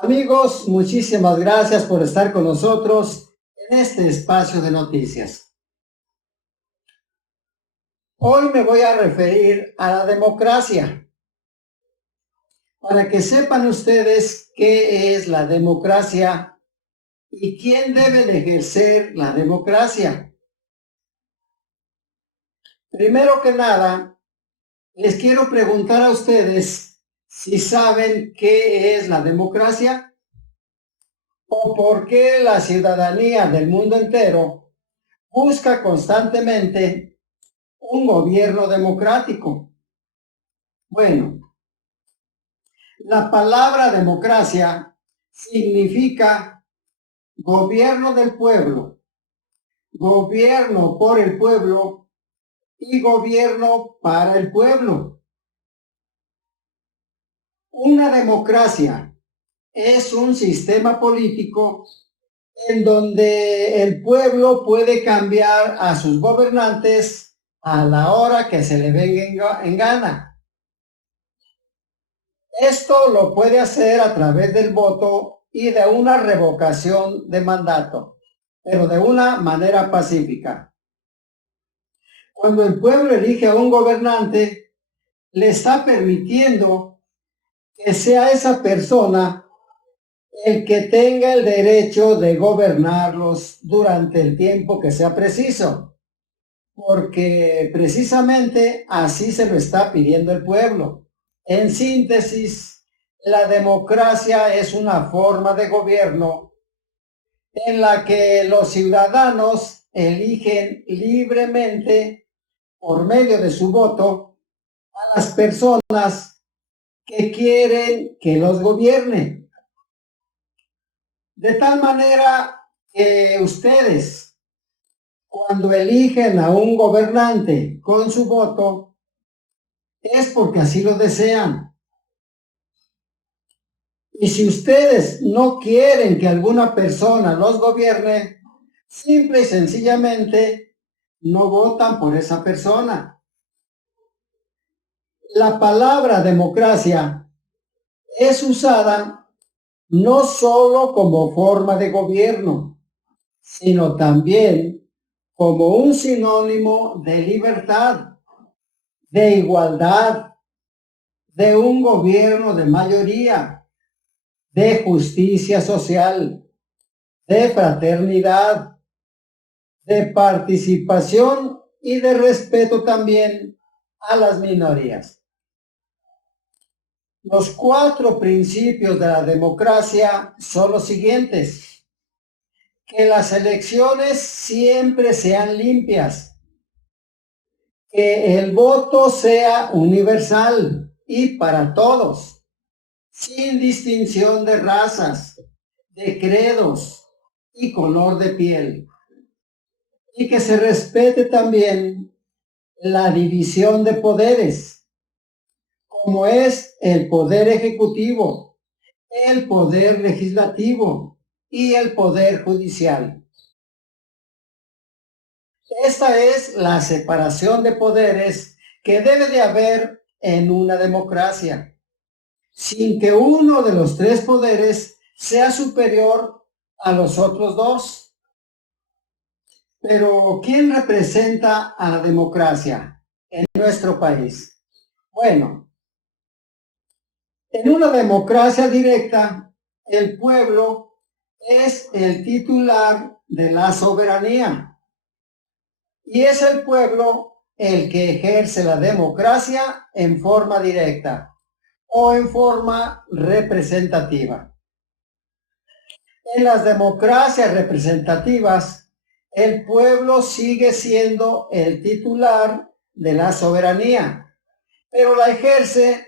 Amigos, muchísimas gracias por estar con nosotros en este espacio de noticias. Hoy me voy a referir a la democracia. Para que sepan ustedes qué es la democracia y quién debe de ejercer la democracia. Primero que nada, les quiero preguntar a ustedes si saben qué es la democracia o por qué la ciudadanía del mundo entero busca constantemente un gobierno democrático. Bueno, la palabra democracia significa gobierno del pueblo, gobierno por el pueblo y gobierno para el pueblo. Una democracia es un sistema político en donde el pueblo puede cambiar a sus gobernantes a la hora que se le venga en gana. Esto lo puede hacer a través del voto y de una revocación de mandato, pero de una manera pacífica. Cuando el pueblo elige a un gobernante, le está permitiendo que sea esa persona el que tenga el derecho de gobernarlos durante el tiempo que sea preciso, porque precisamente así se lo está pidiendo el pueblo. En síntesis, la democracia es una forma de gobierno en la que los ciudadanos eligen libremente, por medio de su voto, a las personas que quieren que los gobiernen. De tal manera que ustedes, cuando eligen a un gobernante con su voto, es porque así lo desean. Y si ustedes no quieren que alguna persona los gobierne, simple y sencillamente no votan por esa persona. La palabra democracia es usada no solo como forma de gobierno, sino también como un sinónimo de libertad, de igualdad, de un gobierno de mayoría, de justicia social, de fraternidad, de participación y de respeto también a las minorías. Los 4 principios de la democracia son los siguientes: que las elecciones siempre sean limpias, que el voto sea universal y para todos, sin distinción de razas, de credos y color de piel, y que se respete también la división de poderes, como es el poder ejecutivo, el poder legislativo y el poder judicial. Esta es la separación de poderes que debe de haber en una democracia, sin que uno de los 3 poderes sea superior a los otros 2. Pero ¿quién representa a la democracia en nuestro país? Bueno, en una democracia directa, el pueblo es el titular de la soberanía y es el pueblo el que ejerce la democracia en forma directa o en forma representativa. En las democracias representativas, el pueblo sigue siendo el titular de la soberanía, pero la ejerce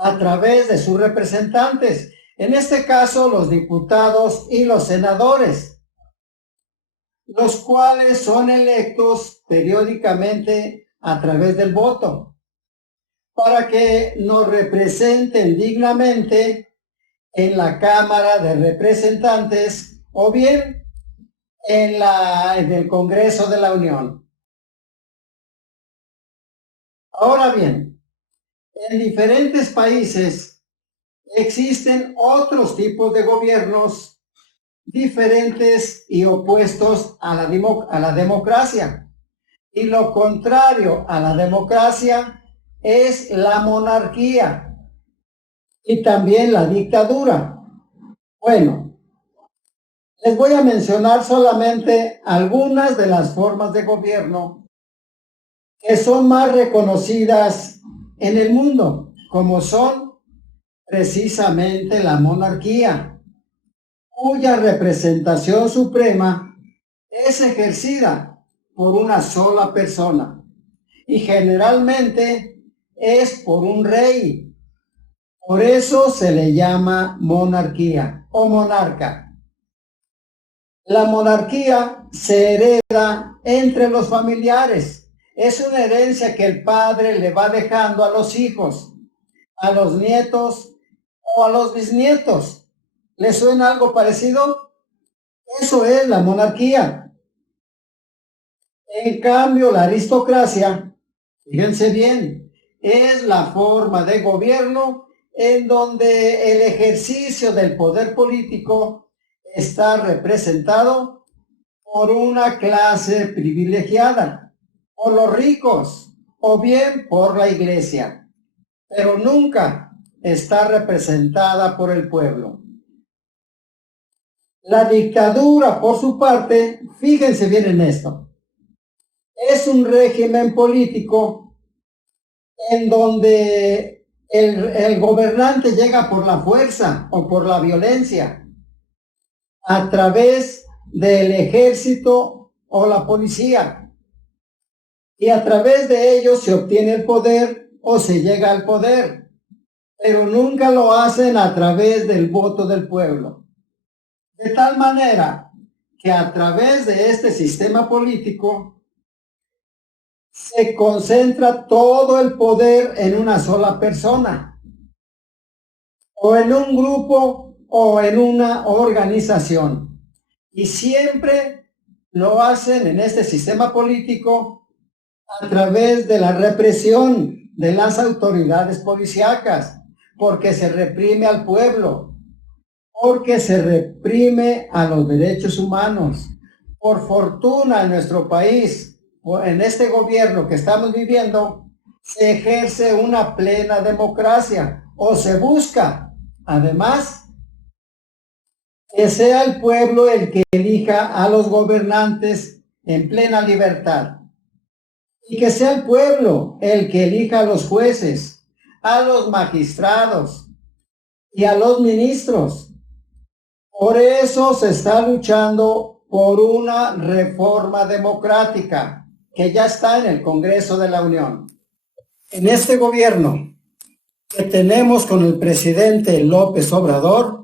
a través de sus representantes, en este caso los diputados y los senadores, los cuales son electos periódicamente a través del voto, para que nos representen dignamente en la Cámara de Representantes o bien en el Congreso de la Unión. Ahora bien, en diferentes países existen otros tipos de gobiernos diferentes y opuestos a la democracia. Y lo contrario a la democracia es la monarquía y también la dictadura. Bueno, les voy a mencionar solamente algunas de las formas de gobierno que son más reconocidas en el mundo, como son precisamente la monarquía, cuya representación suprema es ejercida por una sola persona y generalmente es por un rey. Por eso se le llama monarquía o monarca. La monarquía se hereda entre los familiares. Es una herencia que el padre le va dejando a los hijos, a los nietos o a los bisnietos. ¿Les suena algo parecido? Eso es la monarquía. En cambio, la aristocracia, fíjense bien, es la forma de gobierno en donde el ejercicio del poder político está representado por una clase privilegiada, por los ricos o bien por la iglesia, pero nunca está representada por el pueblo. La dictadura, por su parte, fíjense bien en esto, es un régimen político en donde el gobernante llega por la fuerza o por la violencia a través del ejército o la policía, y a través de ellos se obtiene el poder o se llega al poder, pero nunca lo hacen a través del voto del pueblo. De tal manera que a través de este sistema político se concentra todo el poder en una sola persona, o en un grupo, o en una organización. Y siempre lo hacen en este sistema político a través de la represión de las autoridades policíacas, porque se reprime al pueblo, porque se reprime a los derechos humanos. Por fortuna en nuestro país, en este gobierno que estamos viviendo, se ejerce una plena democracia, o se busca, además, que sea el pueblo el que elija a los gobernantes en plena libertad, y que sea el pueblo el que elija a los jueces, a los magistrados y a los ministros. Por eso se está luchando por una reforma democrática que ya está en el Congreso de la Unión. En este gobierno que tenemos con el presidente López Obrador,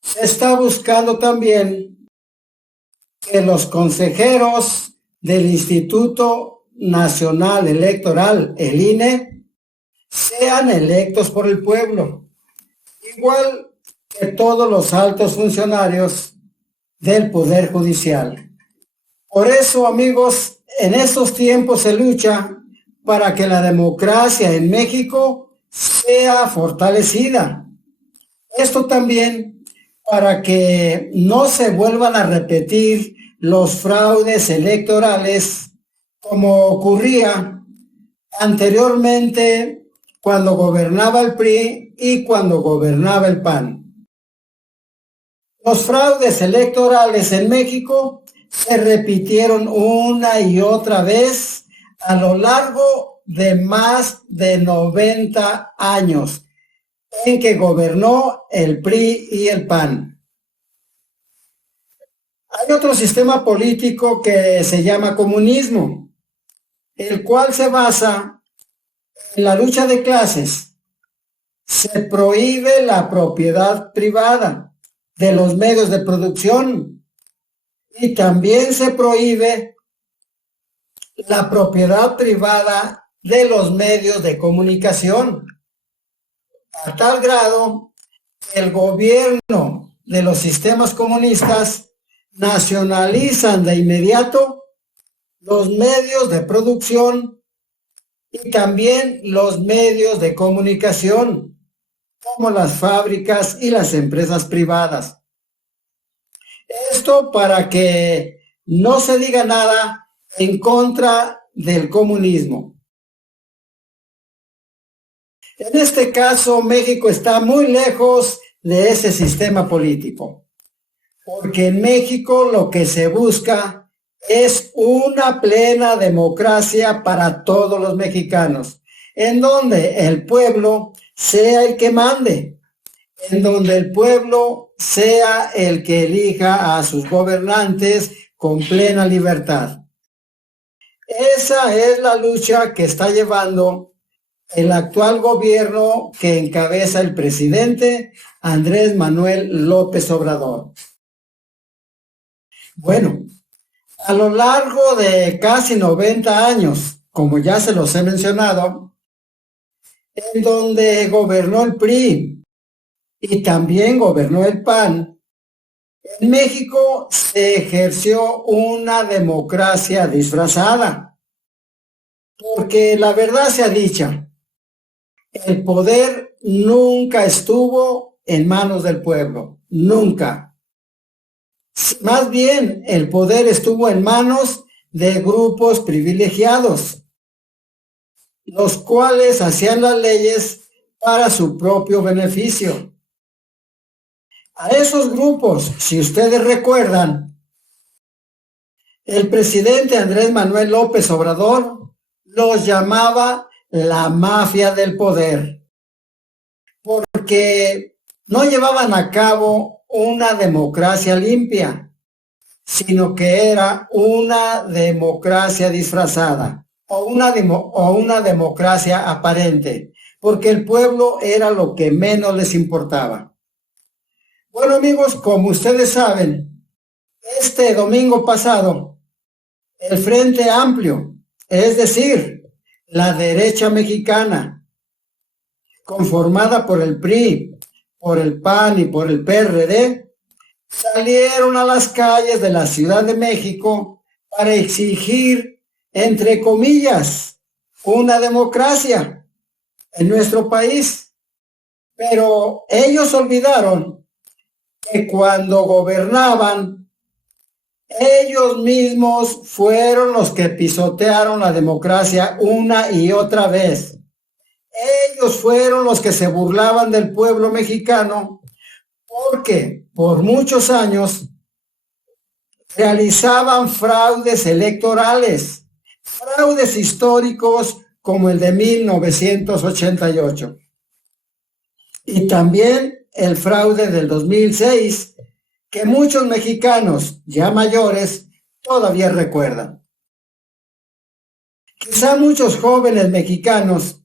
se está buscando también que los consejeros del Instituto Nacional Electoral, el INE, sean electos por el pueblo, igual que todos los altos funcionarios del Poder Judicial. Por eso, amigos, en estos tiempos se lucha para que la democracia en México sea fortalecida. Esto también para que no se vuelvan a repetir los fraudes electorales como ocurría anteriormente cuando gobernaba el PRI y cuando gobernaba el PAN. Los fraudes electorales en México se repitieron una y otra vez a lo largo de más de 90 años en que gobernó el PRI y el PAN. Hay otro sistema político que se llama comunismo, el cual se basa en la lucha de clases. Se prohíbe la propiedad privada de los medios de producción y también se prohíbe la propiedad privada de los medios de comunicación, a tal grado que el gobierno de los sistemas comunistas nacionalizan de inmediato los medios de producción y también los medios de comunicación. como las fábricas y las empresas privadas. Esto para que no se diga nada en contra del comunismo. En este caso, México está muy lejos de ese sistema político, porque en México lo que se busca es una plena democracia para todos los mexicanos, en donde el pueblo sea el que mande, en donde el pueblo sea el que elija a sus gobernantes con plena libertad. Esa es la lucha que está llevando el actual gobierno que encabeza el presidente Andrés Manuel López Obrador. Bueno, a lo largo de casi 90 años, como ya se los he mencionado, en donde gobernó el PRI y también gobernó el PAN, en México se ejerció una democracia disfrazada, porque la verdad sea dicha, el poder nunca estuvo en manos del pueblo, nunca. Más bien, el poder estuvo en manos de grupos privilegiados, los cuales hacían las leyes para su propio beneficio. A esos grupos, si ustedes recuerdan, el presidente Andrés Manuel López Obrador los llamaba la mafia del poder, porque no llevaban a cabo una democracia limpia, sino que era una democracia disfrazada o una democracia aparente, porque el pueblo era lo que menos les importaba. Bueno, amigos, como ustedes saben, este domingo pasado, el Frente Amplio, es decir, la derecha mexicana, conformada por el PRI, por el PAN y por el PRD, salieron a las calles de la Ciudad de México para exigir, entre comillas, una democracia en nuestro país. Pero ellos olvidaron que cuando gobernaban, ellos mismos fueron los que pisotearon la democracia una y otra vez. Ellos fueron los que se burlaban del pueblo mexicano porque por muchos años realizaban fraudes electorales, fraudes históricos como el de 1988. Y también el fraude del 2006, que muchos mexicanos ya mayores todavía recuerdan. Quizá muchos jóvenes mexicanos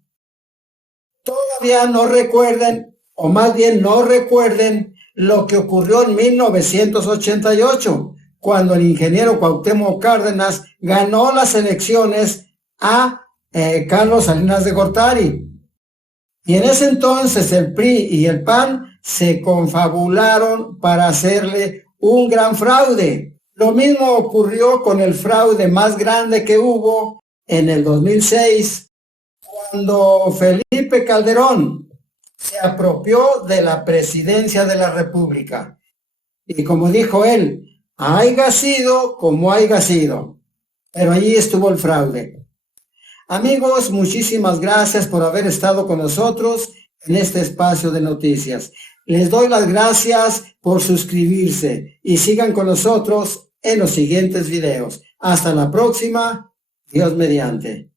todavía no recuerden, o más bien no recuerden lo que ocurrió en 1988, cuando el ingeniero Cuauhtémoc Cárdenas ganó las elecciones a Carlos Salinas de Gortari. Y en ese entonces el PRI y el PAN se confabularon para hacerle un gran fraude. Lo mismo ocurrió con el fraude más grande que hubo en el 2006, cuando Felipe Calderón se apropió de la presidencia de la República. Y como dijo él, haya sido como haya sido, pero allí estuvo el fraude. Amigos, muchísimas gracias por haber estado con nosotros en este espacio de noticias. Les doy las gracias por suscribirse y sigan con nosotros en los siguientes videos. Hasta la próxima, Dios mediante.